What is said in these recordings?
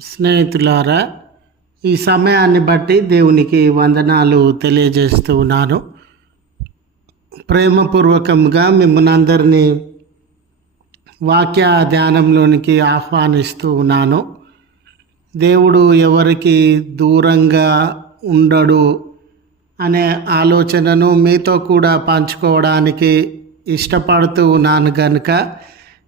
స్నేహితులారా ఈ సమయాన్ని బట్టి దేవునికి వందనాలు తెలియజేస్తూ ఉన్నాను. ప్రేమపూర్వకంగా మిమ్మల్ని అందరినీ వాక్య ధ్యానంలోనికి ఆహ్వానిస్తూ ఉన్నాను. దేవుడు ఎవరికి దూరంగా ఉండడు అనే ఆలోచనను మీతో కూడా పంచుకోవడానికి ఇష్టపడుతూ ఉన్నాను కనుక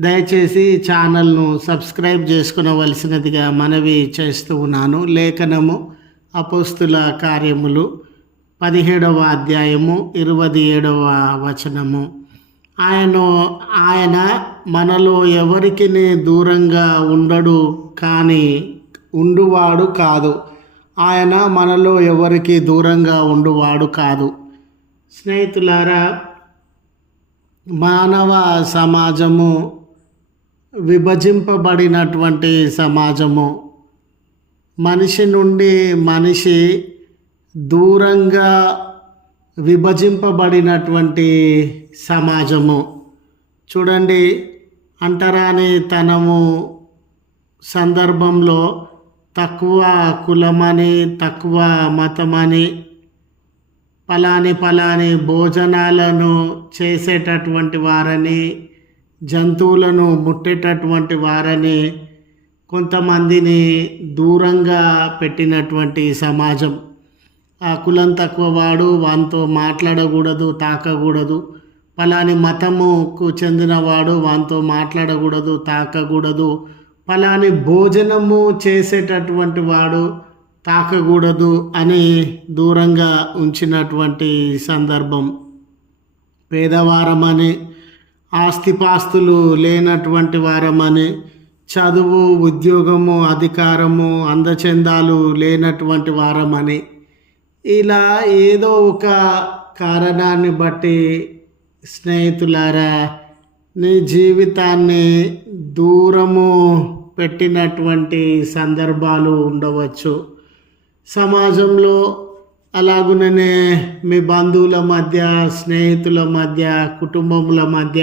దయచేసి ఛానల్ను సబ్స్క్రైబ్ చేసుకునవలసినదిగా మనవి చేస్తూ ఉన్నాను. లేఖనము అపోస్తుల కార్యములు పదిహేడవ అధ్యాయము ఇరవై ఏడవ వచనము. ఆయన ఆయన మనలో ఎవరికి దూరంగా ఉండడు కానీ ఉండువాడు కాదు. ఆయన మనలో ఎవరికి దూరంగా ఉండువాడు కాదు. స్నేహితులారా మానవ సమాజము విభజింపబడినటువంటి సమాజము. మనిషి నుండి మనిషి దూరంగా విభజింపబడినటువంటి సమాజము. చూడండి అంటరాని తనము సందర్భంలో తక్కువ కులమని తక్కువ మతమని పలాని పలాని భోజనాలను చేసేటటువంటి వారని జంతువులను ముట్టేటటువంటి వారని కొంతమందిని దూరంగా పెట్టినటువంటి సమాజం. ఆ కులం తక్కువ వాడు వానితో మాట్లాడకూడదు తాకకూడదు. పలాని మతముకు చెందినవాడు వానితో మాట్లాడకూడదు తాకకూడదు. పలాని భోజనము చేసేటటువంటి వాడు తాకకూడదు అని దూరంగా ఉంచినటువంటి సందర్భం. పేదవారమని ఆస్తిపాస్తులు లేనటువంటి వారమని చదువు ఉద్యోగము అధికారము అందచందాలు లేనటువంటి వారమని. ఇలా ఏదో ఒక కారణాన్ని బట్టి స్నేహితులారా నీ జీవితాన్ని దూరము పెట్టినటువంటి సందర్భాలు ఉండవచ్చు. సమాజంలో అలాగుననే మీ బంధువుల మధ్య స్నేహితుల మధ్య కుటుంబముల మధ్య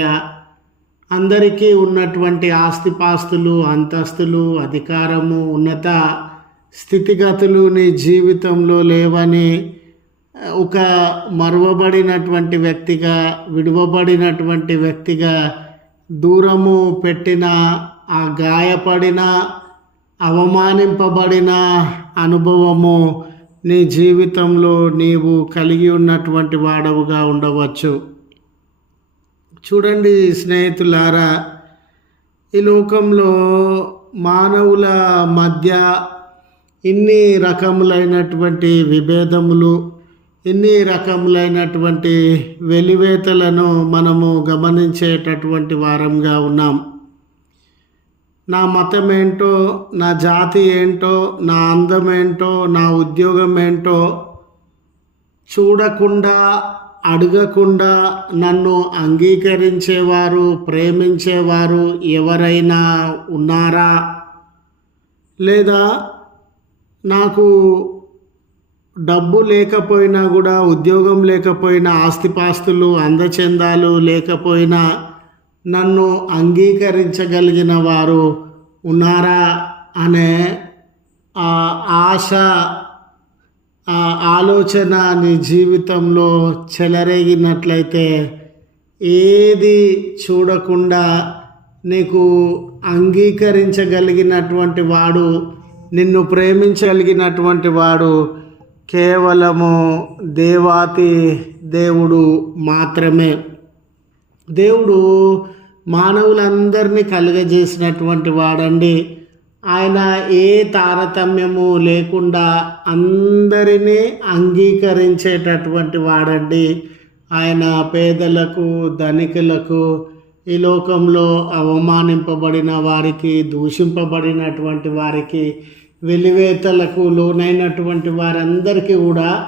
అందరికీ ఉన్నటువంటి ఆస్తిపాస్తులు అంతస్తులు అధికారము ఉన్నత స్థితిగతులు నీ జీవితంలో లేవని ఒక మరువబడినటువంటి వ్యక్తిగా విడువబడినటువంటి వ్యక్తిగా దూరము పెట్టిన ఆ గాయపడిన అవమానింపబడిన అనుభవము నీ జీవితంలో నీవు కలిగి ఉన్నటువంటి వాడవుగా ఉండవచ్చు. చూడండి స్నేహితులారా ఈ లోకంలో మానవుల మధ్య ఇన్ని రకములైనటువంటి విభేదములు ఇన్ని రకములైనటువంటి వెలివేతలను మనము గమనించేటటువంటి వారంగా ఉన్నాం. నా మతం ఏంటో నా జాతి ఏంటో నా అందం ఏంటో నా ఉద్యోగం ఏంటో చూడకుండా అడగకుండా నన్ను అంగీకరించేవారు ప్రేమించేవారు ఎవరైనా ఉన్నారా? లేదా నాకు డబ్బు లేకపోయినా కూడా ఉద్యోగం లేకపోయినా ఆస్తిపాస్తులు అందచందాలు లేకపోయినా నన్ను అంగీకరించగలిగిన వారు ఉన్నారా అనే ఆ ఆశ ఆ ఆలోచన నీ జీవితంలో చెలరేగినట్లయితే ఏది చూడకుండా నీకు అంగీకరించగలిగినటువంటి వాడు నిన్ను ప్రేమించగలిగినటువంటి వాడు కేవలము దేవాతి దేవుడు మాత్రమే. దేవుడు మానవులందరినీ కలుగజేసినటువంటి వాడండి. ఆయన ఏ తారతమ్యము లేకుండా అందరినీ అంగీకరించేటటువంటి వాడండి. ఆయన పేదలకు ధనికులకు ఈ లోకంలో అవమానింపబడిన వారికి దూషింపబడినటువంటి వారికి వెలివేతలకు లోనైనటువంటి వారందరికీ కూడా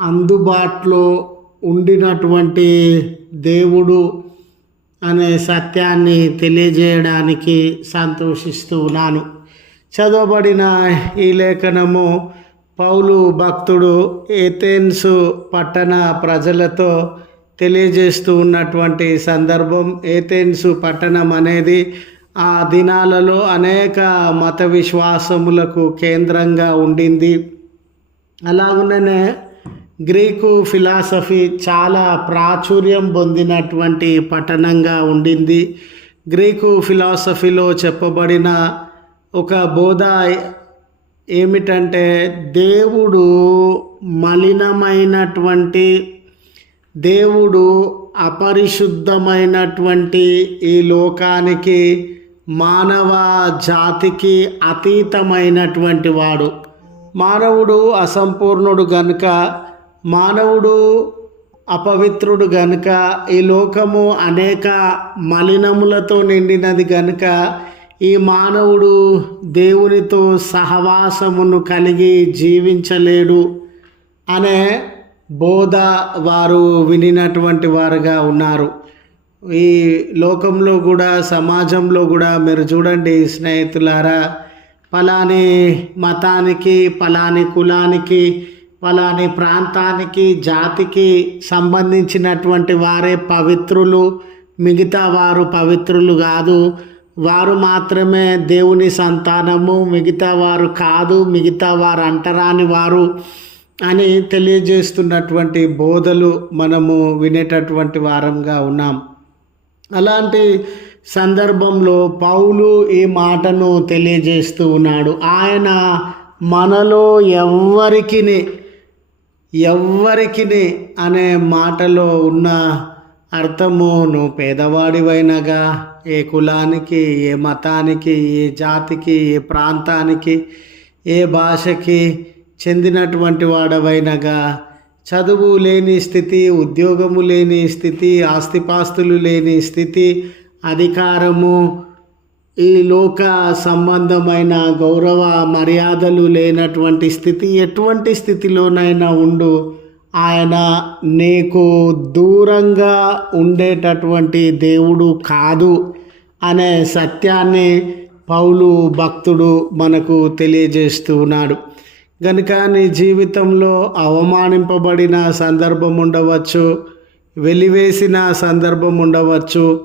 అందుబాటులో ఉండినటువంటి దేవుడు అనే సత్యాన్ని తెలియజేయడానికి సంతోషిస్తూ ఉన్నాను. చదవబడిన ఈ లేఖనము పౌలు భక్తుడు ఏథెన్సు పట్టణ ప్రజలతో తెలియజేస్తూ ఉన్నటువంటి సందర్భం. ఏథెన్స్ పట్టణం అనేది ఆ దినాలలో అనేక మత విశ్వాసములకు కేంద్రంగా ఉండింది. అలాగుననే గ్రీకు ఫిలాసఫీ చాలా ప్రాచుర్యం పొందినటువంటి పట్టణంగా ఉండింది. గ్రీకు ఫిలాసఫీలో చెప్పబడిన ఒక బోధ ఏమిటంటే దేవుడు మలినమైనటువంటి దేవుడు అపరిశుద్ధమైనటువంటి ఈ లోకానికి మానవ జాతికి అతీతమైనటువంటి వాడు. మానవుడు అసంపూర్ణుడు గనుక మానవుడు అపవిత్రుడు గనుక ఈ లోకము అనేక మలినములతో నిండినది గనుక ఈ మానవుడు దేవునితో సహవాసమును కలిగి జీవించలేడు అనే బోధ వారు వినినటువంటి వారుగా ఉన్నారు. ఈ లోకంలో కూడా సమాజంలో కూడా మీరు చూడండి స్నేహితులారా ఫలాని మతానికి ఫలాని కులానికి ఫలాని ప్రాంతానికి జాతికి సంబంధించినటువంటి వారే పవిత్రులు మిగతా వారు పవిత్రులు కాదు. వారు మాత్రమే దేవుని సంతానము మిగతా వారు కాదు మిగతా వారు అంటరాని వారు అని తెలియజేస్తున్నటువంటి బోధలు మనము వినేటటువంటి వారంగా ఉన్నాం. అలాంటి సందర్భంలో పౌలు ఈ మాటను తెలియజేస్తూ ఉన్నాడు. ఆయన మనలో ఎవ్వరికి ఎవ్వరికి అనే మాటలో ఉన్న అర్థము నువ్వు పేదవాడివైనగా ఏ కులానికి ఏ మతానికి ఏ జాతికి ఏ ప్రాంతానికి ఏ భాషకి చెందినటువంటి వాడవైనగా చదువు లేని స్థితి ఉద్యోగము లేని స్థితి ఆస్తిపాస్తులు లేని స్థితి అధికారము ఈ లోక సంబంధమైన గౌరవ మర్యాదలు లేనటువంటి స్థితి ఎటువంటి స్థితిలోనైనా ఉండు. ఆయన నీకు దూరంగా ఉండేటటువంటి దేవుడు కాదు అనే సత్యాన్ని పౌలు భక్తుడు మనకు తెలియజేస్తూ ఉన్నాడు. గనుక నీ జీవితంలో అవమానింపబడిన సందర్భం ఉండవచ్చు వెలివేసిన సందర్భం ఉండవచ్చు.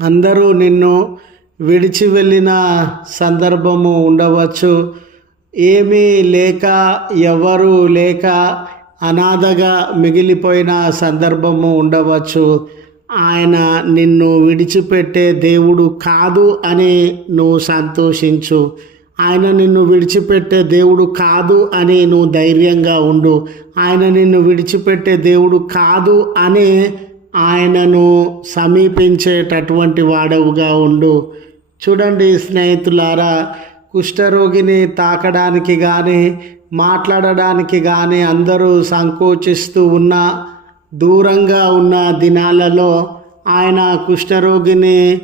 అందరూ నిన్ను విడిచి వెళ్ళిన సందర్భము ఉండవచ్చు. ఏమీ లేక ఎవరు లేక అనాథగా మిగిలిపోయిన సందర్భము ఉండవచ్చు. ఆయన నిన్ను విడిచిపెట్టే దేవుడు కాదు అని నువ్వు సంతోషించు. ఆయన నిన్ను విడిచిపెట్టే దేవుడు కాదు అని నువ్వు ధైర్యంగా ఉండు. ఆయన నిన్ను విడిచిపెట్టే దేవుడు కాదు అని ఆయనను సమీపించేటటువంటి వాడవుగా ఉండు. చూడండి స్నేహితులారా కుష్ఠరోగిని తాకడానికి కానీ మాట్లాడడానికి కానీ అందరూ సంకోచిస్తూ ఉన్న దూరంగా ఉన్న దినాలలో ఆయన కుష్ఠరోగిని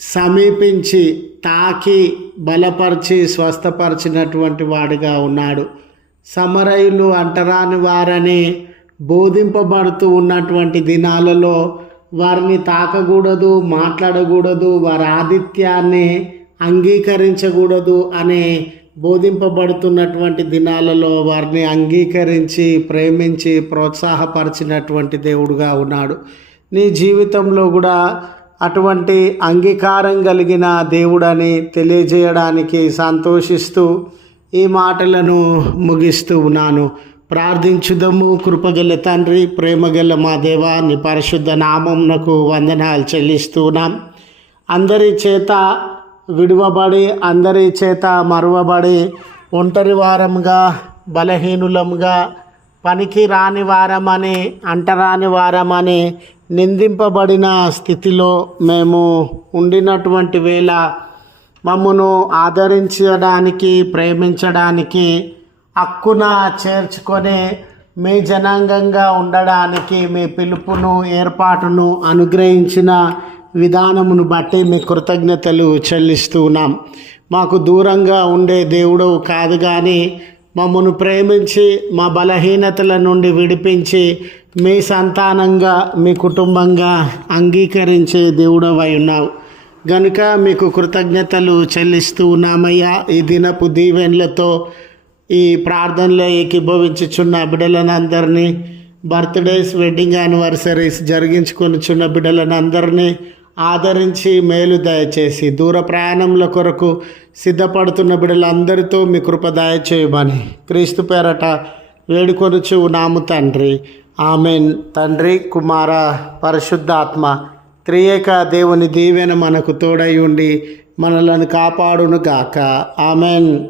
సమీపించి తాకి బలపరిచి స్వస్థపరిచినటువంటి వాడిగా ఉన్నాడు. సమరయులు అంటరాని వారని బోధింపబడుతూ ఉన్నటువంటి దినాలలో వారిని తాకకూడదు మాట్లాడకూడదు వారి ఆదిత్యాన్ని అంగీకరించకూడదు అనే బోధింపబడుతున్నటువంటి దినాలలో వారిని అంగీకరించి ప్రేమించి ప్రోత్సాహపరిచినటువంటి దేవుడుగా ఉన్నాడు. నీ జీవితంలో కూడా అటువంటి అంగీకారం కలిగిన దేవుడని తెలియజేయడానికి సంతోషిస్తూ ఈ మాటలను ముగిస్తూ ఉన్నాను. ప్రార్థించుదము. కృపగల తండ్రి ప్రేమగల మా దేవా నీ పరిశుద్ధ నామంనకు వందనాలు చెల్లిస్తున్నాం. అందరి చేత విడువబడి అందరి చేత మరువబడి ఒంటరి వారంగా బలహీనులంగా పనికి రాని వారమని అంటరాని వారమని నిందింపబడిన స్థితిలో మేము ఉండినటువంటి వేళ మమ్మను ఆదరించడానికి ప్రేమించడానికి హక్కున చేర్చుకొని మీ జనాంగంగా ఉండడానికి మీ పిలుపును ఏర్పాటును అనుగ్రహించిన విధానమును బట్టి మీ కృతజ్ఞతలు చెల్లిస్తూ ఉన్నాం. మాకు దూరంగా ఉండే దేవుడు కాదు కానీ మమ్మను ప్రేమించి మా బలహీనతల నుండి విడిపించి మీ సంతానంగా మీ కుటుంబంగా అంగీకరించే దేవుడవై ఉన్నావు. గనుక మీకు కృతజ్ఞతలు చెల్లిస్తూ ఉన్నామయ్యా. ఈ దినపు దీవెన్లతో ఈ ప్రార్థనలో ఏకీభవించుచున్న బిడ్డలనందరినీ బర్త్డేస్ వెడ్డింగ్ యానివర్సరీస్ జరిగించుకొనిచున్న బిడ్డలనందరినీ ఆదరించి మేలు దయచేసి దూర ప్రయాణముల కొరకు సిద్ధపడుతున్న బిడ్డలందరితో మీ కృప దయచేయమని క్రీస్తు పేరట వేడుకొనుచు నాము తండ్రి. ఆమెన్. తండ్రి కుమార పరిశుద్ధాత్మ త్రియేక దేవుని దీవెన మనకు తోడై ఉండి మనలను కాపాడును గాక ఆమెన్.